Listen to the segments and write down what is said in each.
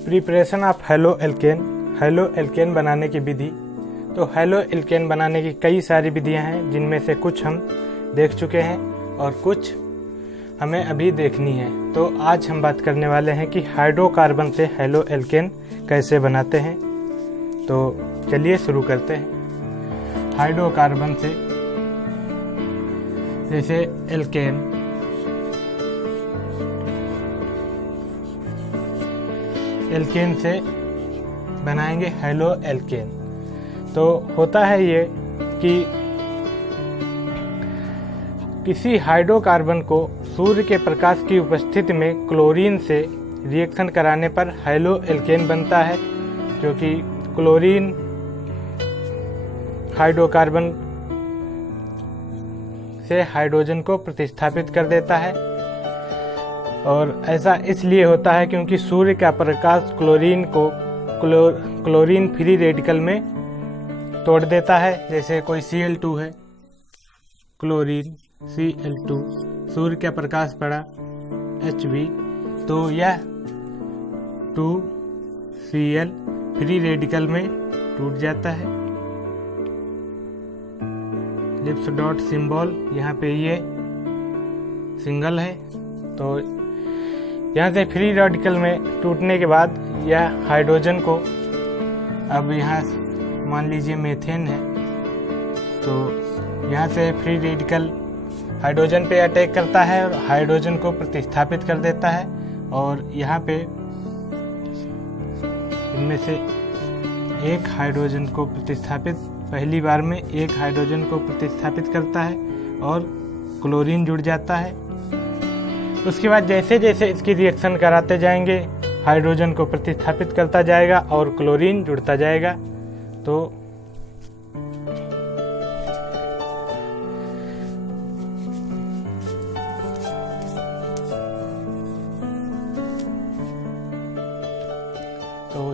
Preparation of hello alkene बनाने की विधि। तो हैलो एल्केन बनाने की कई सारी विधियां हैं, जिनमें से कुछ हम देख चुके हैं और कुछ हमें अभी देखनी है। तो आज हम बात करने वाले हैं कि हाइड्रोकार्बन से हैलो एल्केन कैसे बनाते हैं। तो चलिए शुरू करते हैं। हाइड्रोकार्बन से जैसे एल्केन से बनाएंगे हैलो एल्केन। तो होता है ये कि किसी हाइड्रोकार्बन को सूर्य के प्रकाश की उपस्थिति में क्लोरीन से रिएक्शन कराने पर हैलो एल्केन बनता है, क्योंकि क्लोरीन हाइड्रोकार्बन से हाइड्रोजन को प्रतिस्थापित कर देता है। और ऐसा इसलिए होता है क्योंकि सूर्य का प्रकाश क्लोरीन को क्लोरीन फ्री रेडिकल में तोड़ देता है। जैसे कोई Cl2 है, क्लोरीन Cl2, सूर्य का प्रकाश पड़ा Hb, तो यह 2Cl फ्री रेडिकल में टूट जाता है। लिप्स डॉट सिंबल यहाँ पे ये सिंगल है। तो यहाँ से फ्री रेडिकल में टूटने के बाद यह हाइड्रोजन को, अब यहाँ मान लीजिए मीथेन है, तो यहाँ से फ्री रेडिकल हाइड्रोजन पे अटैक करता है और हाइड्रोजन को प्रतिस्थापित कर देता है। और यहाँ पे इनमें से एक हाइड्रोजन को प्रतिस्थापित, पहली बार में एक हाइड्रोजन को प्रतिस्थापित करता है और क्लोरीन जुड़ जाता है। उसके बाद जैसे जैसे इसकी रिएक्शन कराते जाएंगे, हाइड्रोजन को प्रतिस्थापित करता जाएगा और क्लोरीन जुड़ता जाएगा। तो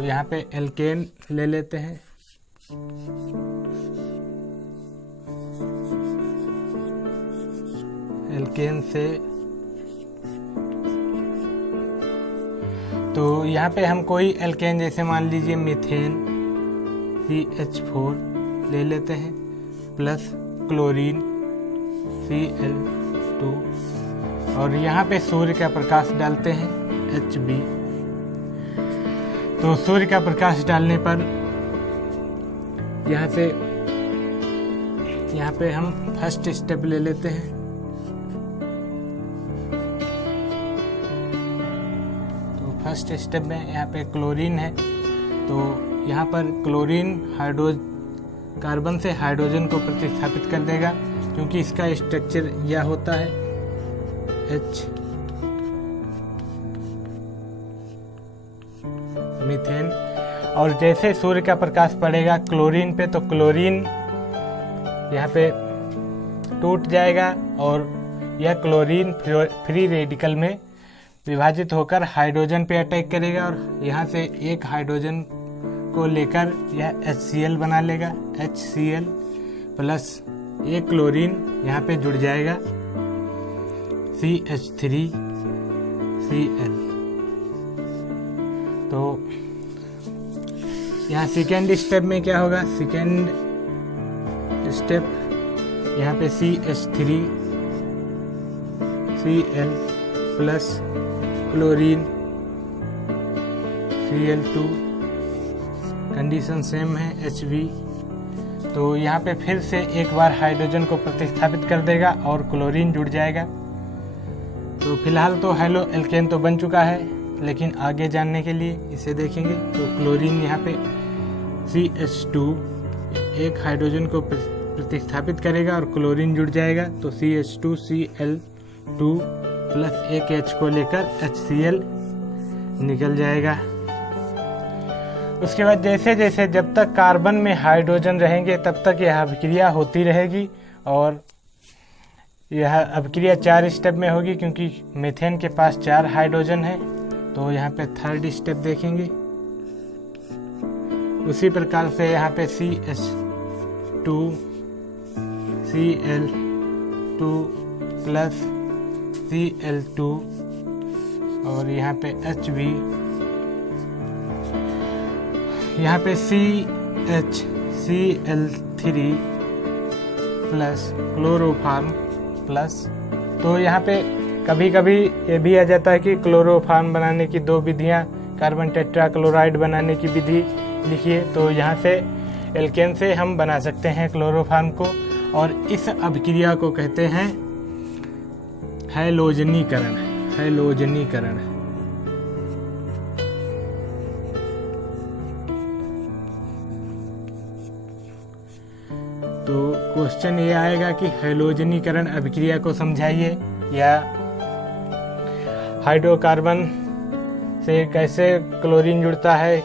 यहाँ पे एल्केन ले लेते हैं। एल्केन से तो यहाँ पे हम कोई एल्केन, जैसे मान लीजिए मीथेन CH4 ले लेते हैं, प्लस क्लोरीन Cl2, और यहाँ पे सूर्य का प्रकाश डालते हैं Hb। तो सूर्य का प्रकाश डालने पर यहाँ पे हम फर्स्ट स्टेप ले लेते हैं। तो फर्स्ट स्टेप में यहाँ पे क्लोरीन है, तो यहाँ पर क्लोरीन कार्बन से हाइड्रोजन को प्रतिस्थापित कर देगा, क्योंकि इसका स्ट्रक्चर यह होता है H मीथेन। और जैसे सूर्य का प्रकाश पड़ेगा क्लोरीन पे, तो क्लोरीन यहाँ पे टूट जाएगा और यह क्लोरीन फ्री रेडिकल में विभाजित होकर हाइड्रोजन पे अटैक करेगा और यहाँ से एक हाइड्रोजन को लेकर यह HCl बना लेगा, HCl प्लस एक क्लोरीन यहाँ पे जुड़ जाएगा CH3Cl। तो यहाँ सेकेंड स्टेप में क्या होगा? सेकेंड स्टेप यहाँ पे CH3Cl plus chlorine Cl2, condition same है Hb। तो यहाँ पे फिर से एक बार हाइड्रोजन को प्रतिस्थापित कर देगा और क्लोरीन जुड़ जाएगा। तो फिलहाल तो हैलो एल्केन तो बन चुका है, लेकिन आगे जानने के लिए इसे देखेंगे। तो क्लोरीन यहाँ पे CH2 एक हाइड्रोजन को प्रतिस्थापित करेगा और क्लोरीन जुड़ जाएगा, तो CH2Cl2 प्लस एक H को लेकर HCl निकल जाएगा। उसके बाद जैसे जैसे जब तक कार्बन में हाइड्रोजन रहेंगे तब तक यह अभिक्रिया होती रहेगी, और यह अभिक्रिया 4 स्टेप में होगी, क्योंकि मीथेन के पास 4 हाइड्रोजन है। तो यहाँ पे थर्ड स्टेप देखेंगे। उसी प्रकार से यहाँ पे CH2Cl2 प्लस Cl2 और यहाँ पे Hb यहाँ पे CHCl3 प्लस क्लोरोफार्म प्लस। तो यहाँ पे कभी कभी ये भी आ जाता है कि क्लोरोफार्म बनाने की 2 विधियाँ, कार्बन टेट्राक्लोराइड बनाने की विधि लिखिए। तो यहाँ से एल्केन से हम बना सकते हैं क्लोरोफार्म को, और इस अभिक्रिया को कहते हैं हैलोजनीकरण। हैलोजनीकरण। तो क्वेश्चन ये आएगा कि हैलोजनीकरण अभिक्रिया को समझाइए, या हाइड्रोकार्बन से कैसे क्लोरीन जुड़ता है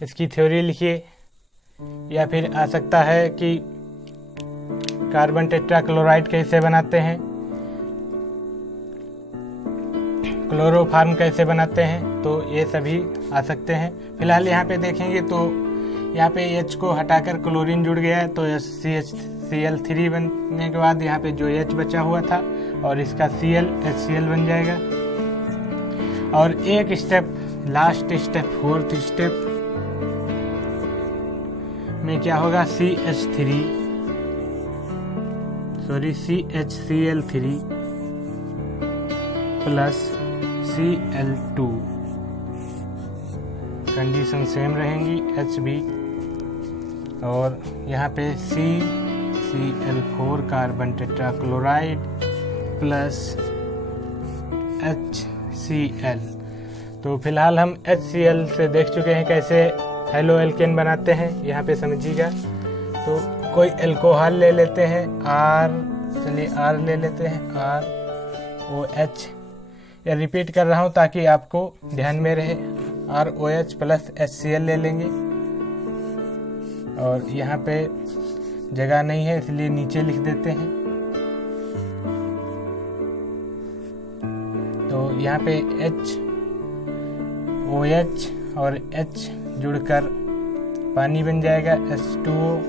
इसकी थ्योरी लिखिए। या फिर आ सकता है कि कार्बन टेट्राक्लोराइड कैसे बनाते हैं, क्लोरोफार्म कैसे बनाते हैं, तो ये सभी आ सकते हैं। फिलहाल यहाँ पे देखेंगे तो यहाँ पे H को हटाकर क्लोरीन जुड़ गया है, तो CHCl3 बनने के बाद यहाँ पे जो H बचा हुआ था और इसका Cl HCl बन जाएगा। और एक step, last step, 4th step में क्या होगा, CHCl3 plus Cl2, condition same रहेंगी Hb, और यहाँ पे CCl4 carbon tetrachloride plus HCl। तो फिलहाल हम HCl से देख चुके हैं कैसे हेलो एल्केन बनाते हैं, यहाँ पे समझिएगा। तो कोई एल्कोहल ले लेते हैं, चलिए R ले लेते हैं, ROH, या रिपीट कर रहा हूँ ताकि आपको ध्यान में रहे, ROH प्लस HCl ले लेंगे। और यहाँ पे जगह नहीं है इसलिए नीचे लिख देते हैं। तो यहाँ पे OH और H जुड़कर पानी बन जाएगा, H2O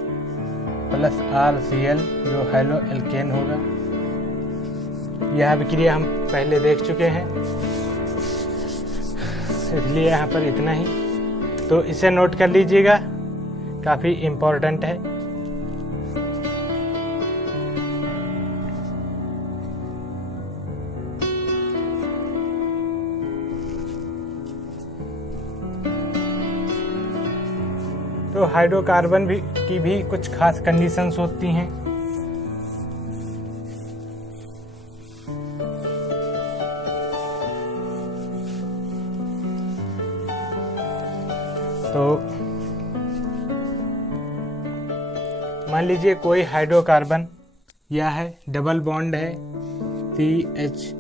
प्लस RCl, जो हेलो एल्केन होगा। यह अभिक्रिया हम पहले देख चुके हैं, इसलिए यहाँ पर इतना ही। तो इसे नोट कर लीजिएगा, काफ़ी इम्पोर्टेंट है। तो हाइड्रोकार्बन की भी कुछ खास कंडीशंस होती हैं। तो मान लीजिए कोई हाइड्रोकार्बन यह है, डबल बॉन्ड है, CH2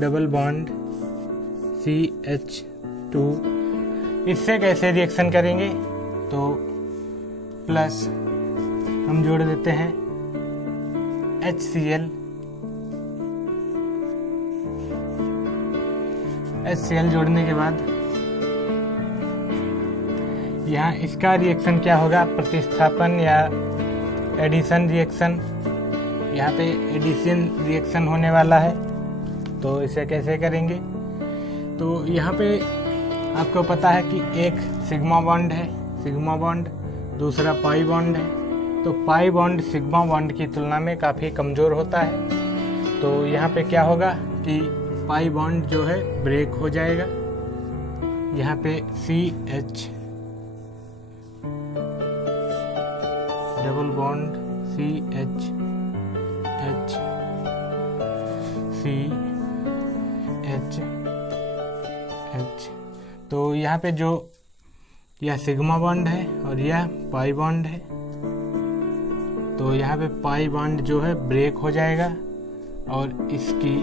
डबल बॉन्ड CH2, इससे कैसे रिएक्शन करेंगे। तो प्लस हम जोड़ देते हैं HCl जोड़ने के बाद यहाँ इसका रिएक्शन क्या होगा, प्रतिस्थापन या एडिशन रिएक्शन। यहाँ पे एडिशन रिएक्शन होने वाला है, तो इसे कैसे करेंगे। तो यहाँ पे आपको पता है कि एक सिग्मा बॉन्ड है, सिग्मा बॉन्ड, दूसरा पाई बॉन्ड है। तो पाई बॉन्ड सिग्मा बॉन्ड की तुलना में काफ़ी कमज़ोर होता है। तो यहाँ पे क्या होगा कि पाई बॉन्ड जो है ब्रेक हो जाएगा। यहाँ पे CH डबल बॉन्ड CH तो यहाँ पे जो यह सिग्मा बॉन्ड है और यह पाई बॉन्ड है, तो यहाँ पे पाई बॉन्ड जो है ब्रेक हो जाएगा और इसकी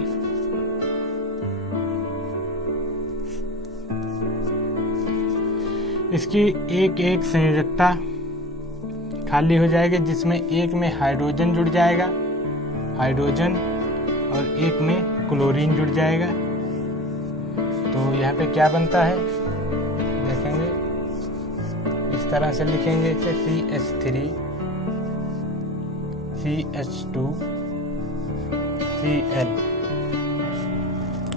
एक एक संयोजकता खाली हो जाएगी, जिसमें एक में हाइड्रोजन जुड़ जाएगा, हाइड्रोजन, और एक में क्लोरीन जुड़ जाएगा। तो यहाँ पे क्या बनता है देखेंगे, इस तरह से लिखेंगे इसे CH3 CH2 Cl,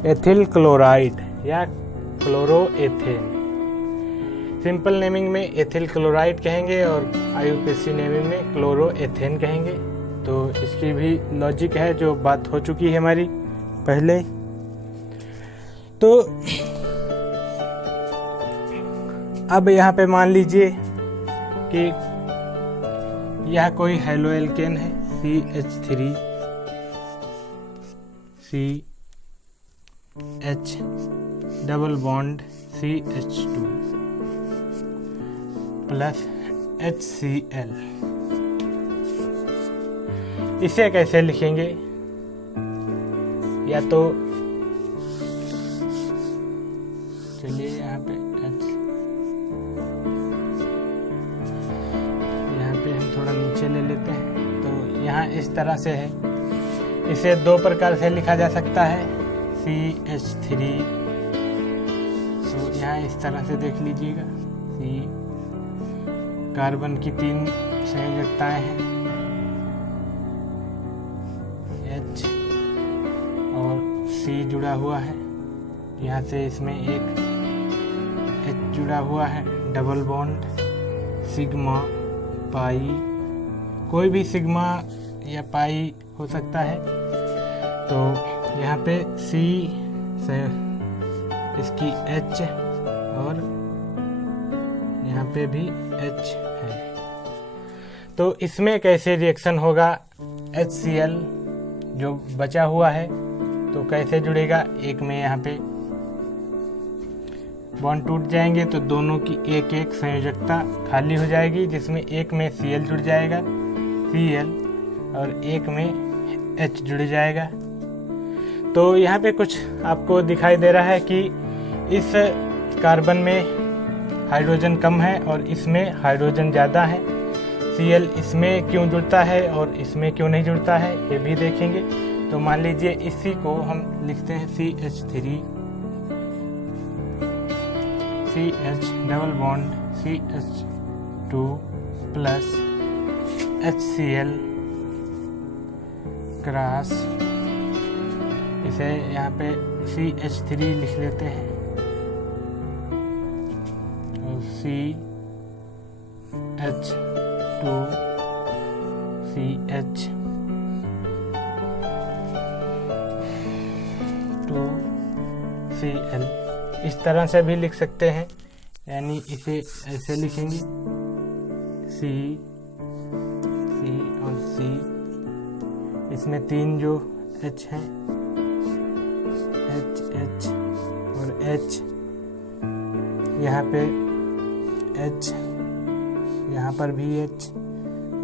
ethyl chloride या क्लोरोएथेन। सिंपल नेमिंग में एथिल क्लोराइड कहेंगे और IUPAC नेमिंग में क्लोरोएथेन कहेंगे। तो इसकी भी लॉजिक है जो बात हो चुकी है हमारी पहले। तो अब यहाँ पे मान लीजिए कि यह कोई हेलो एल्केन है, CH3 CH double bond CH2 plus HCl। इसे कैसे लिखेंगे? या तो चलिए यहाँ पे हम थोड़ा नीचे ले लेते हैं। तो यहाँ इस तरह से है, इसे दो प्रकार से लिखा जा सकता है, CH3। तो यहाँ इस तरह से देख लीजिएगा, C कार्बन की 3 संयोजकताएं हैं, H और C जुड़ा हुआ है। यहाँ से इसमें एक H जुड़ा हुआ है, डबल बॉन्ड, सिग्मा पाई, कोई भी सिग्मा या पाई हो सकता है। तो यहाँ पे C से इसकी H और यहाँ पे भी H है। तो इसमें कैसे रिएक्शन होगा? HCl जो बचा हुआ है तो कैसे जुड़ेगा? एक में यहाँ पे बॉन्ड टूट जाएंगे तो दोनों की एक एक संयोजकता खाली हो जाएगी, जिसमें एक में Cl जुड़ जाएगा, Cl, और एक में H जुड़ जाएगा। तो यहाँ पे कुछ आपको दिखाई दे रहा है कि इस कार्बन में हाइड्रोजन कम है और इसमें हाइड्रोजन ज़्यादा है। Cl इसमें क्यों जुड़ता है और इसमें क्यों नहीं जुड़ता है, ये भी देखेंगे। तो मान लीजिए इसी को हम लिखते हैं CH3 CH double bond CH2 plus HCl cross, इसे यहाँ पे CH3 लिख लेते हैं और CH2 CH2Cl इस तरह से भी लिख सकते हैं, यानी इसे ऐसे लिखेंगे C और C, इसमें 3 जो H हैं, H और H, यहाँ पे H, यहाँ पर भी H,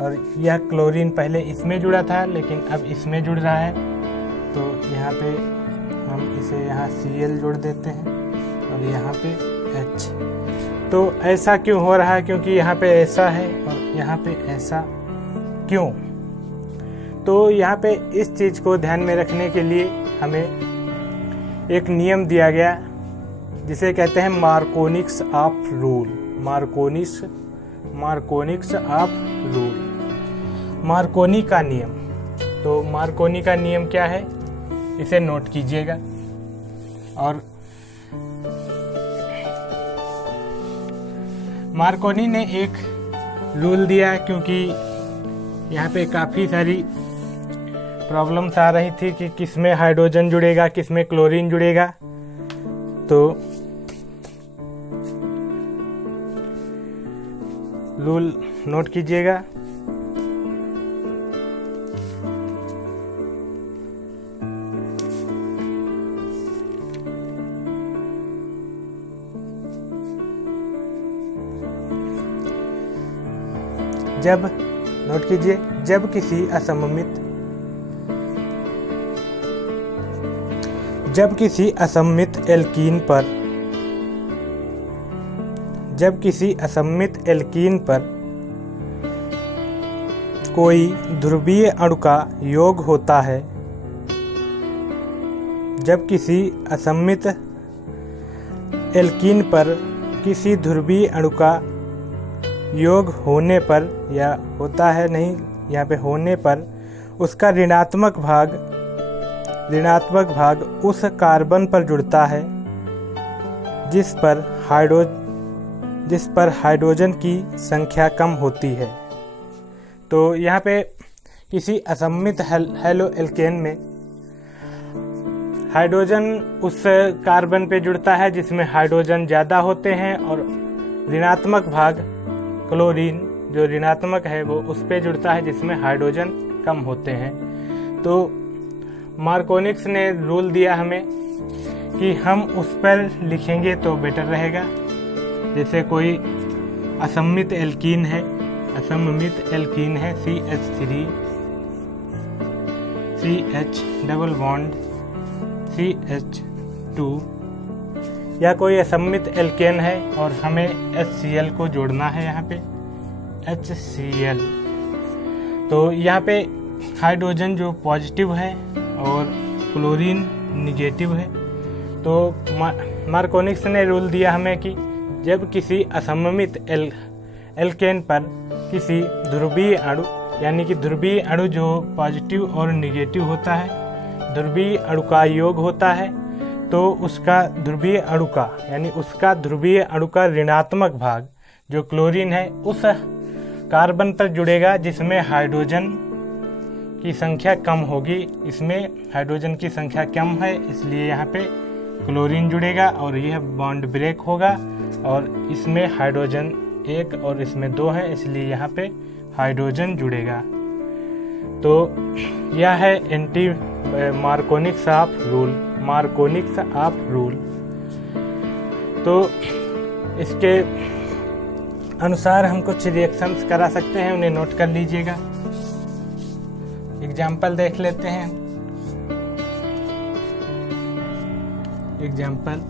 और यह क्लोरीन पहले इसमें जुड़ा था लेकिन अब इसमें जुड़ रहा है। तो यहाँ पे हम इसे यहाँ Cl जोड़ देते हैं और यहाँ पे H। तो ऐसा क्यों हो रहा है? क्योंकि यहाँ पे ऐसा है और यहाँ पे ऐसा क्यों? तो यहाँ पे इस चीज़ को ध्यान में रखने के लिए हमें एक नियम दिया गया जिसे कहते हैं मार्कोनिक्स of rule. मार्कोनिक्स of rule, Markovnikov का नियम। तो मार्कोनी का नियम क्या है, इसे नोट कीजिएगा। और मार्कोनी ने एक रूल दिया क्योंकि यहाँ पे काफ़ी सारी प्रॉब्लम्स आ रही थी कि किस में हाइड्रोजन जुड़ेगा, किस में क्लोरीन जुड़ेगा। तो रूल नोट कीजिएगा। जब नोट कीजिए, जब किसी असममित एल्कीन पर कोई ध्रुवीय अणु का योग होता है, जब किसी असममित एल्कीन पर किसी ध्रुवीय अणु का योग होने पर, या होता है नहीं, यहाँ पे होने पर, उसका ऋणात्मक भाग उस कार्बन पर जुड़ता है जिस पर हाइड्रोजन की संख्या कम होती है। तो यहाँ पे किसी असममित हेलो एल्केन में हाइड्रोजन उस कार्बन पे जुड़ता है जिसमें हाइड्रोजन ज़्यादा होते हैं, और ऋणात्मक भाग क्लोरीन जो ऋणात्मक है वो उस पे जुड़ता है जिसमें हाइड्रोजन कम होते हैं। तो मार्कोनिक्स ने रूल दिया हमें कि हम उस पर लिखेंगे तो बेटर रहेगा। जैसे कोई असममित एल्कीन है CH3 CH double bond CH2, या कोई असममित एल्केन है और हमें HCl को जोड़ना है यहाँ पे HCl। तो यहाँ पे हाइड्रोजन जो पॉजिटिव है और क्लोरीन निगेटिव है। तो मार्कोनिक्स ने रूल दिया हमें कि जब किसी असममित एल्केन पर किसी ध्रुवीय अणु, यानी कि ध्रुवीय अणु जो पॉजिटिव और निगेटिव होता है, ध्रुवीय अणु का योग होता है, तो उसका ध्रुवीय अणु का ऋणात्मक भाग जो क्लोरीन है उस कार्बन पर जुड़ेगा जिसमें हाइड्रोजन की संख्या कम होगी। इसमें हाइड्रोजन की संख्या कम है, इसलिए यहाँ पे क्लोरीन जुड़ेगा और यह बॉन्ड ब्रेक होगा, और इसमें हाइड्रोजन 1 और इसमें 2 है, इसलिए यहाँ पे हाइड्रोजन जुड़ेगा। तो यह है एंटी मार्कोनिक्स ऑफ रूल। तो इसके अनुसार हम कुछ रिएक्शंस करा सकते हैं, उन्हें नोट कर लीजिएगा। एग्जाम्पल देख लेते हैं। Example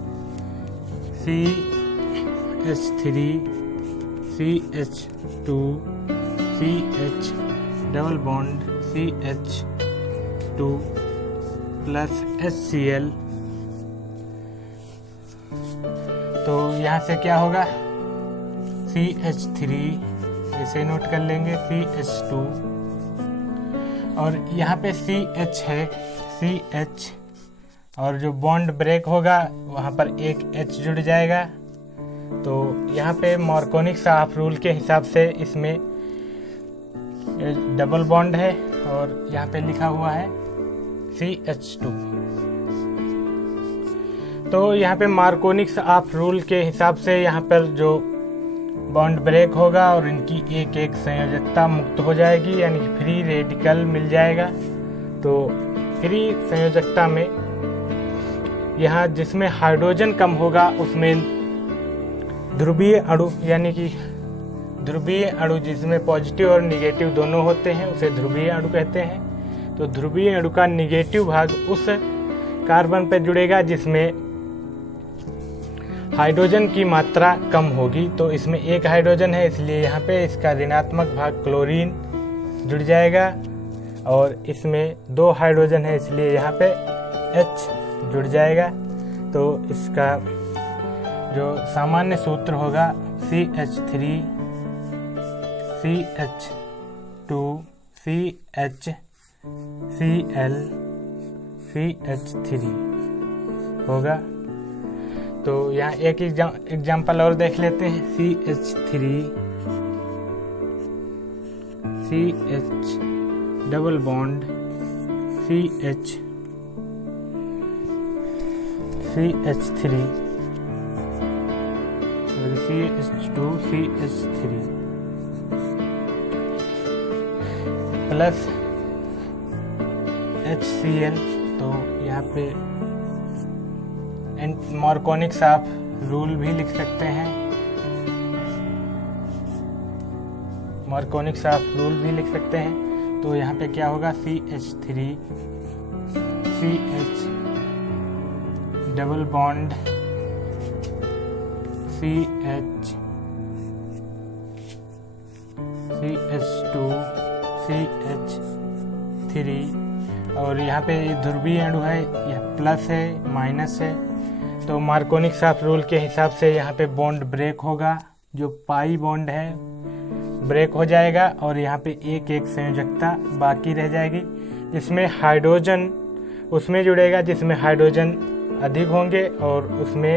CH3 CH2 CH double bond CH2 plus HCl। तो यहाँ से क्या होगा, CH3 इसे नोट कर लेंगे, CH2, और यहाँ पे CH है, CH, और जो बॉन्ड ब्रेक होगा वहाँ पर एक H जुड़ जाएगा। तो यहाँ पे मार्कोनिक्स ऑफ रूल के हिसाब से इसमें डबल बॉन्ड है और यहाँ पे लिखा हुआ है CH2। तो यहाँ पे मार्कोनिक्स ऑफ रूल के हिसाब से यहाँ पर जो बॉन्ड ब्रेक होगा और इनकी एक एक संयोजकता मुक्त हो जाएगी, यानी कि फ्री रेडिकल मिल जाएगा। तो फ्री संयोजकता में यहाँ जिसमें हाइड्रोजन कम होगा उसमें ध्रुवीय अणु, यानी कि ध्रुवीय अणु जिसमें पॉजिटिव और निगेटिव दोनों होते हैं उसे ध्रुवीय अणु कहते हैं। तो ध्रुवीय अणु का निगेटिव भाग उस कार्बन पर जुड़ेगा जिसमें हाइड्रोजन की मात्रा कम होगी। तो इसमें एक हाइड्रोजन है, इसलिए यहाँ पे इसका ऋणात्मक भाग क्लोरीन जुड़ जाएगा, और इसमें 2 हाइड्रोजन है, इसलिए यहाँ पे H जुड़ जाएगा। तो इसका जो सामान्य सूत्र होगा CH3 CH2 CHCl CH3 होगा। तो यहाँ एक एग्जाम्पल और देख लेते हैं। CH3 CH double bond CH CH3 CH2 CH3 plus HCl। तो यहाँ पे मार्कोनिक्स ऑफ रूल भी लिख सकते हैं, मार्कोनिक्स ऑफ रूल भी लिख सकते हैं। तो यहाँ पे क्या होगा, CH3 CH double bond CH CH2 CH3, और यहाँ पे ध्रुवीय अणु है, यह प्लस है माइनस है। तो मार्कोनिक्स ऑफ रूल के हिसाब से यहाँ पे बॉन्ड ब्रेक होगा, जो पाई बॉन्ड है ब्रेक हो जाएगा, और यहाँ पे एक एक संयोजकता बाकी रह जाएगी, जिसमें हाइड्रोजन उसमें जुड़ेगा जिसमें हाइड्रोजन अधिक होंगे, और उसमें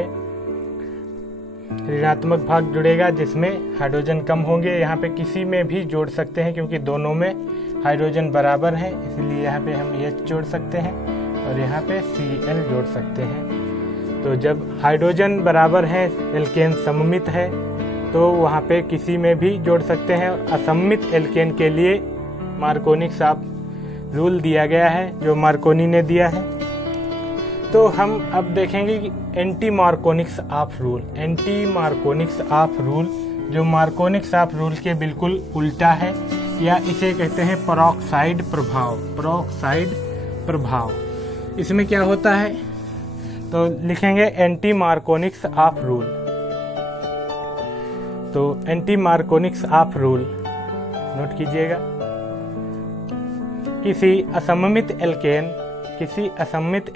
ऋणात्मक भाग जुड़ेगा जिसमें हाइड्रोजन कम होंगे। यहाँ पे किसी में भी जोड़ सकते हैं क्योंकि दोनों में हाइड्रोजन बराबर हैं, इसलिए यहाँ पे हम H जोड़ सकते हैं और यहाँ पे Cl जोड़ सकते हैं। तो जब हाइड्रोजन बराबर है, एल्केन सममित है, तो वहाँ पे किसी में भी जोड़ सकते हैं। और असममित एल्केन के लिए मार्कोनिक ऑफ रूल दिया गया है, जो मार्कोनी ने दिया है। तो हम अब देखेंगे कि anti मार्कोनिक्स of rule. Anti मार्कोनिक्स of rule जो मार्कोनिक्स ऑफ रूल के बिल्कुल उल्टा है, या इसे कहते हैं पेरोक्साइड प्रभाव। पेरोक्साइड प्रभाव इसमें क्या होता है, तो लिखेंगे एंटी मार्कोनिक्स ऑफ रूल। तो एंटी मार्कोनिक्स ऑफ रूल नोट कीजिएगा। किसी असममित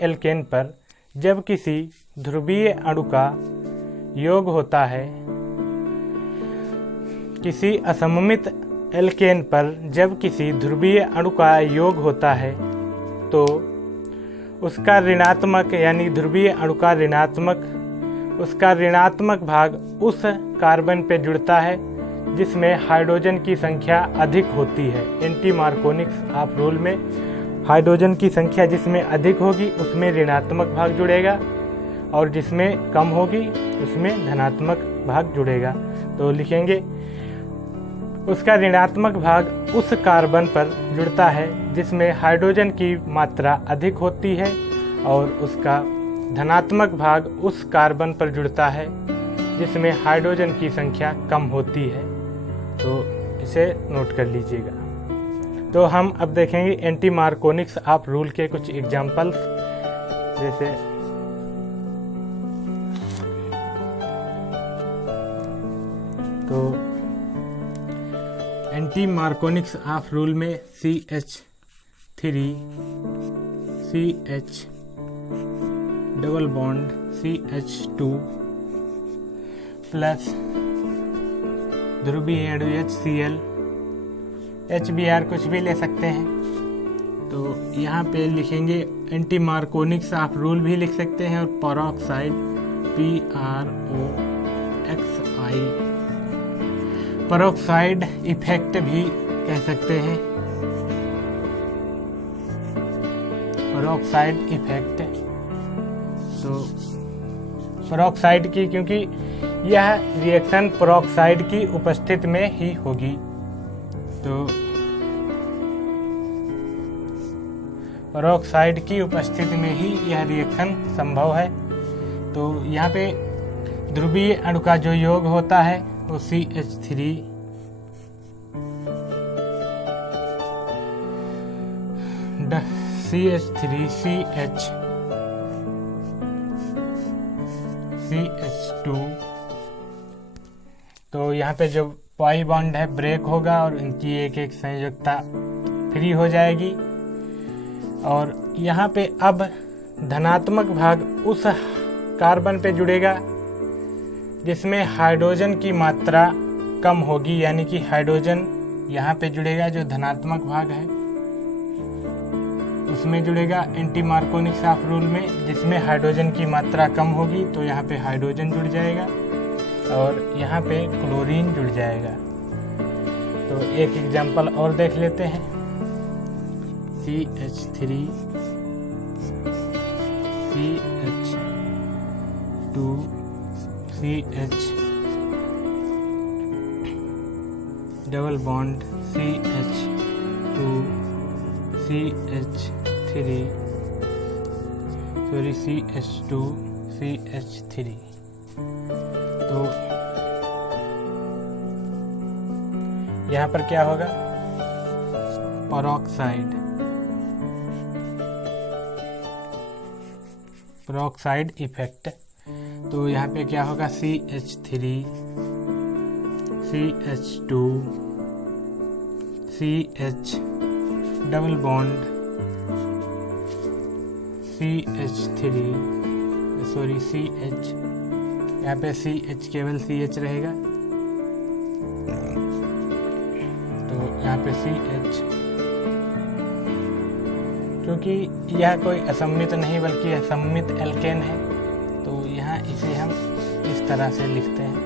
एल्केन पर जब किसी ध्रुवीय अणु का योग होता है, किसी असममित एल्केन पर जब किसी ध्रुवीय अणु का योग होता है, तो उसका ऋणात्मक यानी ध्रुवीय अणु का उसका ऋणात्मक भाग उस कार्बन पे जुड़ता है जिसमें हाइड्रोजन की संख्या अधिक होती है। एंटी मार्कोनिक्स ऑफ रूल में हाइड्रोजन की संख्या जिसमें अधिक होगी उसमें ऋणात्मक भाग जुड़ेगा और जिसमें कम होगी उसमें धनात्मक भाग जुड़ेगा। तो लिखेंगे उसका ऋणात्मक भाग उस कार्बन पर जुड़ता है जिसमें हाइड्रोजन की मात्रा अधिक होती है और उसका धनात्मक भाग उस कार्बन पर जुड़ता है जिसमें हाइड्रोजन की संख्या कम होती है। तो इसे नोट कर लीजिएगा। तो हम अब देखेंगे एंटी मार्कोनिक्स ऑफ रूल के कुछ एग्जाम्पल्स, जैसे तो एंटी मार्कोनिक्स ऑफ रूल में CH3CH double bond CH2 plus ध्रुवीय अणु HCl, HBr कुछ भी ले सकते हैं। तो यहाँ पे लिखेंगे एंटी मार्कोनिक्स ऑफ रूल भी लिख सकते हैं और पेरोक्साइड PROXI पेरोक्साइड इफेक्ट भी कह सकते हैं। पेरोक्साइड इफेक्ट, तो पेरोक्साइड की, क्योंकि यह रिएक्शन पेरोक्साइड की उपस्थिति में ही होगी। तो पेरोक्साइड की उपस्थिति में ही यह रिएक्शन संभव है। तो यहाँ पे ध्रुवीय अणु का जो योग होता है वो CH3 CH2। तो यहाँ पे जो पाई बॉन्ड है ब्रेक होगा और इनकी एक एक संयोजकता फ्री हो जाएगी। और यहाँ पे अब धनात्मक भाग उस कार्बन पे जुड़ेगा जिसमें हाइड्रोजन की मात्रा कम होगी, यानी कि हाइड्रोजन यहाँ पे जुड़ेगा, जो धनात्मक भाग है उसमें जुड़ेगा एंटी मार्कोनिक्स ऑफ रूल में, जिसमें हाइड्रोजन की मात्रा कम होगी। तो यहाँ पे हाइड्रोजन जुड़ जाएगा और यहाँ पे क्लोरीन जुड़ जाएगा। तो एक एग्जांपल और देख लेते हैं। CH3 CH2 CH double bond CH2 CH3 CH2 CH3। तो यहाँ पर क्या होगा, पेरोक्साइड इफेक्ट। तो यहाँ पे क्या होगा, CH3 CH2 CH double bond CH3 CH, यहाँ पे CH केवल CH रहेगा। तो यहाँ पे CH, क्योंकि यह कोई असममित नहीं बल्कि असममित एल्केन है, तो यहाँ इसे हम इस तरह से लिखते हैं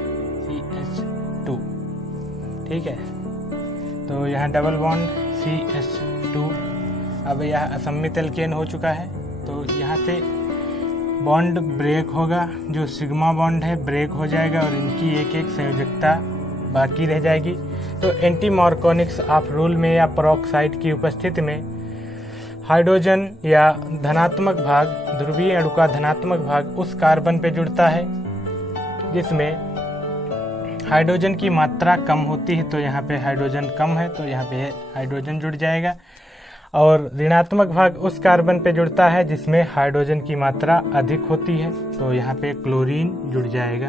CH2, ठीक है। तो यहाँ डबल बॉन्ड CH2, अब यह असम्मित एल्केन हो चुका है। तो यहाँ से बॉन्ड ब्रेक होगा, जो सिग्मा बॉन्ड है ब्रेक हो जाएगा और इनकी एक एक संयोजकता बाकी रह जाएगी। तो एंटी मार्कोनिक्स ऑफ रूल में या पेरोक्साइड की उपस्थिति में हाइड्रोजन या धनात्मक भाग, ध्रुवीय अणु का धनात्मक भाग उस कार्बन पे जुड़ता है जिसमें हाइड्रोजन की मात्रा कम होती है। तो यहाँ पे हाइड्रोजन कम है तो यहाँ पे हाइड्रोजन जुड़ जाएगा, और ऋणात्मक भाग उस कार्बन पे जुड़ता है जिसमें हाइड्रोजन की मात्रा अधिक होती है। तो यहाँ पे क्लोरीन जुड़ जाएगा।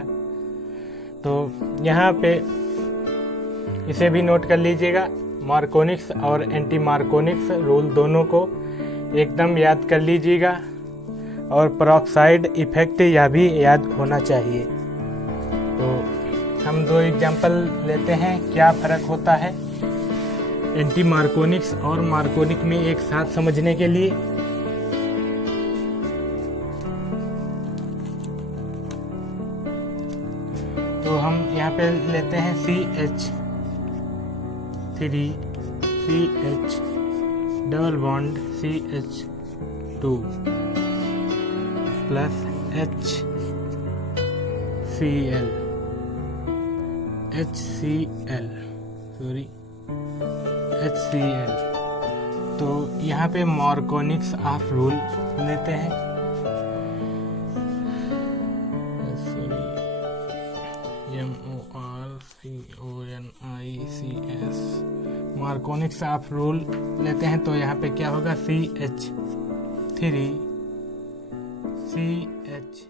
तो यहाँ पे इसे भी नोट कर लीजिएगा, मार्कोनिक्स और एंटी मार्कोनिक्स रूल दोनों को एकदम याद कर लीजिएगा, और पेरोक्साइड इफेक्ट यह भी याद होना चाहिए। तो हम दो एग्जाम्पल लेते हैं, क्या फ़र्क होता है एंटी मार्कोनिक्स और मार्कोनिक में एक साथ समझने के लिए। तो हम यहाँ पे लेते हैं CH3CH double bond CH2 plus HCl। तो यहाँ पे मार्कोनिक्स ऑफ रूल लेते हैं, MORCONICS, मार्कोनिक्स ऑफ रूल लेते हैं। तो यहाँ पे क्या होगा, CH3CH